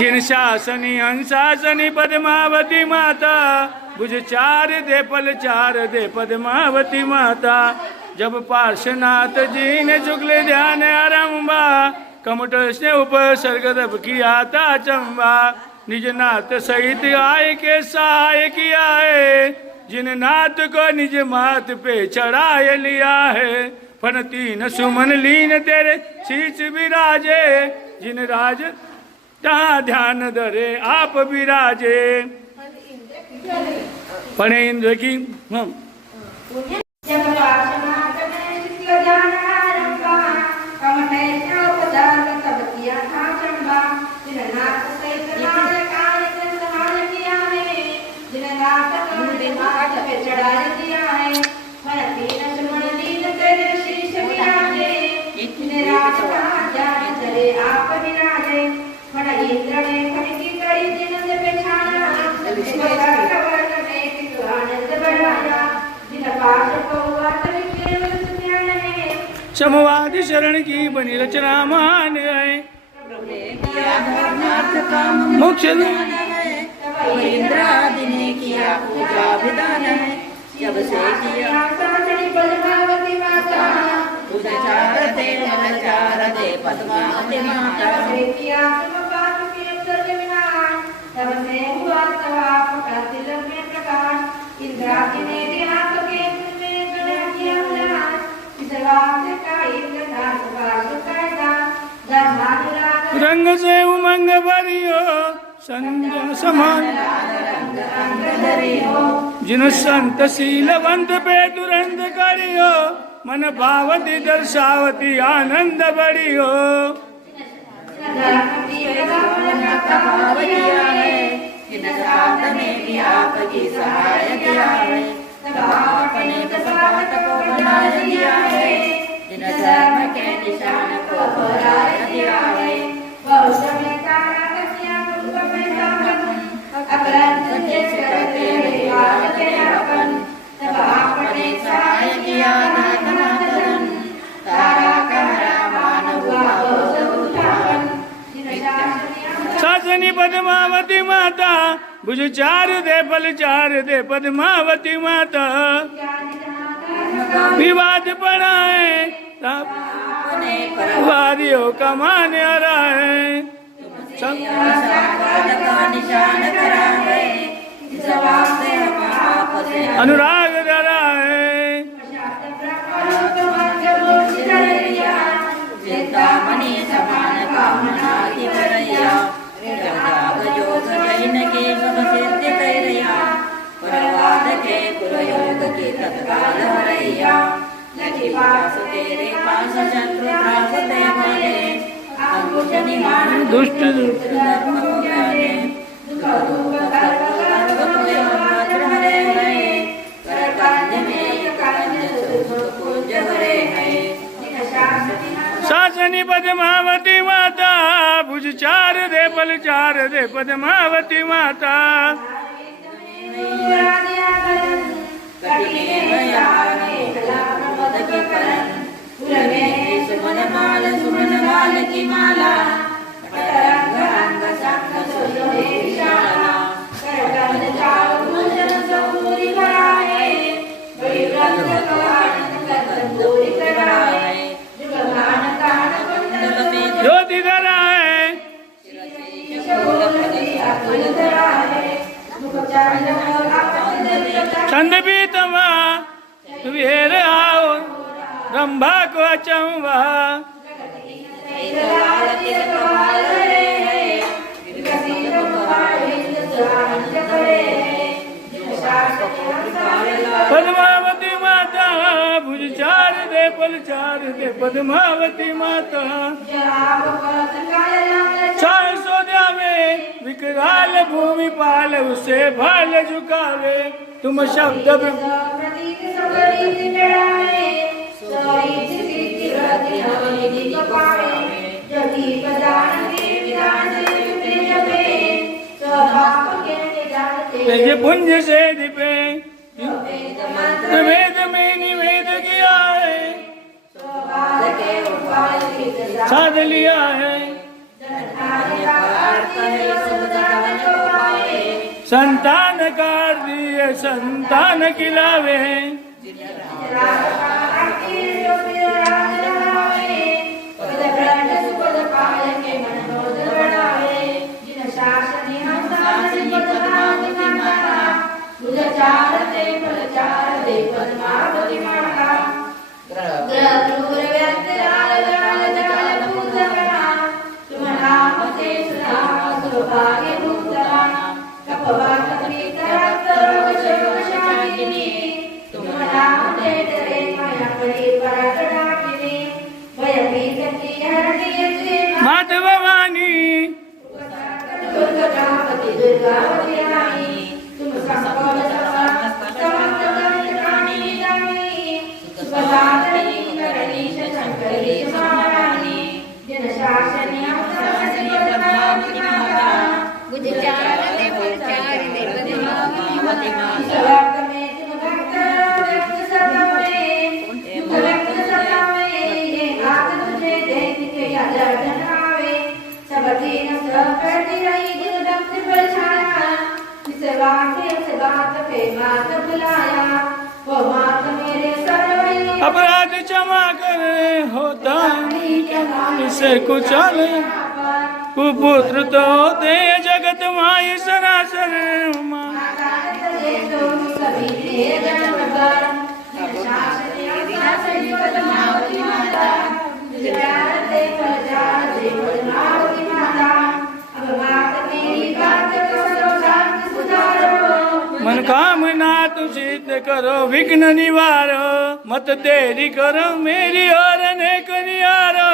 जिन शासनी हंसासनी पद्मावती माता भुज चार दे पल चार दे पद्मावती माता जब पार्श्वनाथ जी ने शुक्ल ध्यान आरंभा कमट से उपसर्ग रब किया था चंबा निज नाथ सहित आय के सहाय किया है जिन नाथ को निज माथ पे चढ़ाए लिया है फन तीन सुमन लीन तेरे शीश विराजे जिन राज जहाँ ध्यान धरे आप विराजे पढ़े इंद्र की हम समवादि शरण की बनी रचना मान है मोक्ष इंद्रादि ने किया पूजा विधान है जब से किया पूजा चारते चारते पद्मावती माता तब से हुआ तवाप का तिलक में प्रकाश इंद्रादि ने देहात के में किया रंग से उमंग भरियो संजन समान जिन संत शीलवंत पे तुरंत करियो मन भावती दर्शावती आनंद बढ़ियो धर्म के निशान को दिया है शासनी पद्मावती माता भुज चार दे पल चार दे पद्मावती माता विवाद पड़ा है वादियों का मान आ रहा है अनुराग धरा है चिंतामणि समान कामना की करैया योग जैन के शुभ सिद्धि करैया परवाद के पुरयोग की तत्काल हरैया लगी पास तेरे पास शत्रु त्रास ते माने अंकुश निमान दुष्ट धर्म ज्ञाने दुख दुख कर्म कर्म तुय मात्र हरे है कर कांज में कांज सुख कुंज हरे है शासनी पद्मावती माता भुज चार दे पल चार दे पद्मावती माता सुमन माल की माला ज्योति धरा है चंद भी तमा वीर आओ रंभा को अचंबा पद्मावती माता भुज चार दे पल चार दे पद्मावती माता चार सौद्या में विकराल भूमि पाल उसे भाल झुकावे तुम शब्द पुंज से दिपे वेद में निवेद किया है साध लिया है संतान कार दिए संतान खिलावे माता भवानी अपराध क्षमा करे होता से कुचल कुपुत्र तो दे जगत माई सरासर मन कामना तुझित करो विघ्न निवारो मत देरी करो मेरी और अनेक निहारो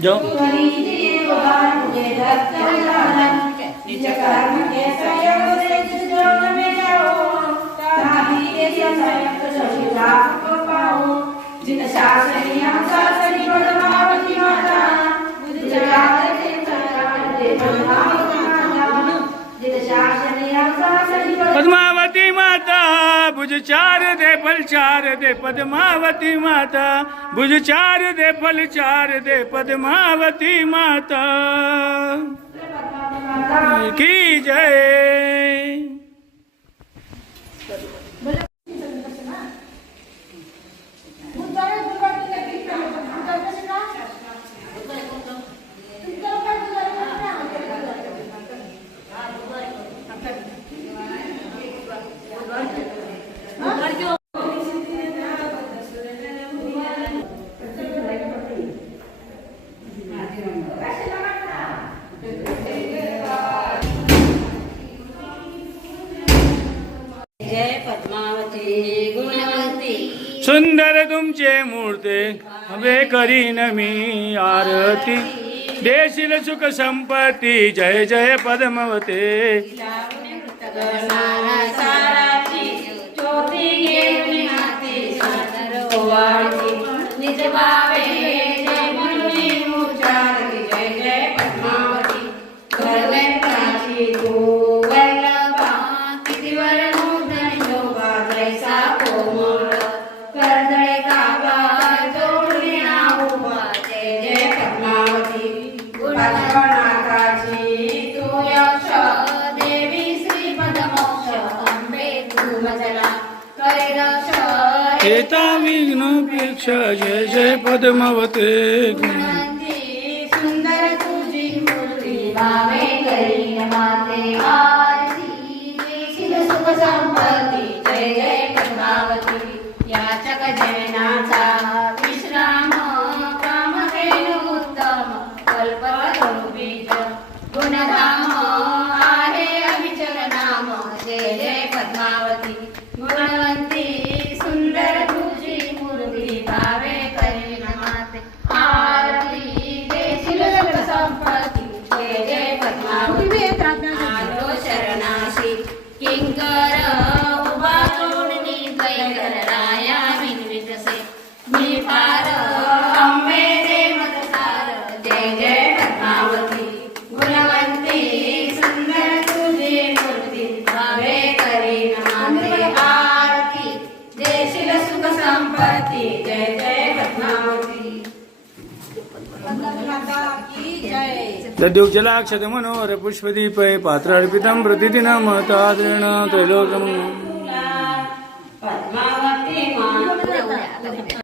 जो पद्मावती माता भुज चार दे फल चार दे पद्मावती माता भुज चार दे फल चार दे पद्मावती माता की जय। सुंदर तुमचे मूर्ते हवे करीन मी आरती देशील सुख संपत्ती जय जय पद्मवते हेता विघ्नोपेक्ष जय जय पद्मवते सुंदर तुझी मूर्ती भावे करीन माते आरती देशील सुख संपत्ती जय जय पद्मावती याचक जैनाचा विश्राम कामधेनु उत्तम कल्पतरू बीज गुणधाम आहे अविचल नाम जय जय पद्मावती गुणवंती मी फार अंबे दे मतसार जय जय पद्मावती गुणवंती सुंदर तुझी मूर्ती भावे करीन माते आरती देशील सुख संपत्ती जय जय पद्मावती दद्युक्चलाक्षत मनोहर पुष्पदीपे पात्र अर्पितं प्रतिदिनं महतादृण त्रैलोक्यम् पद्मावती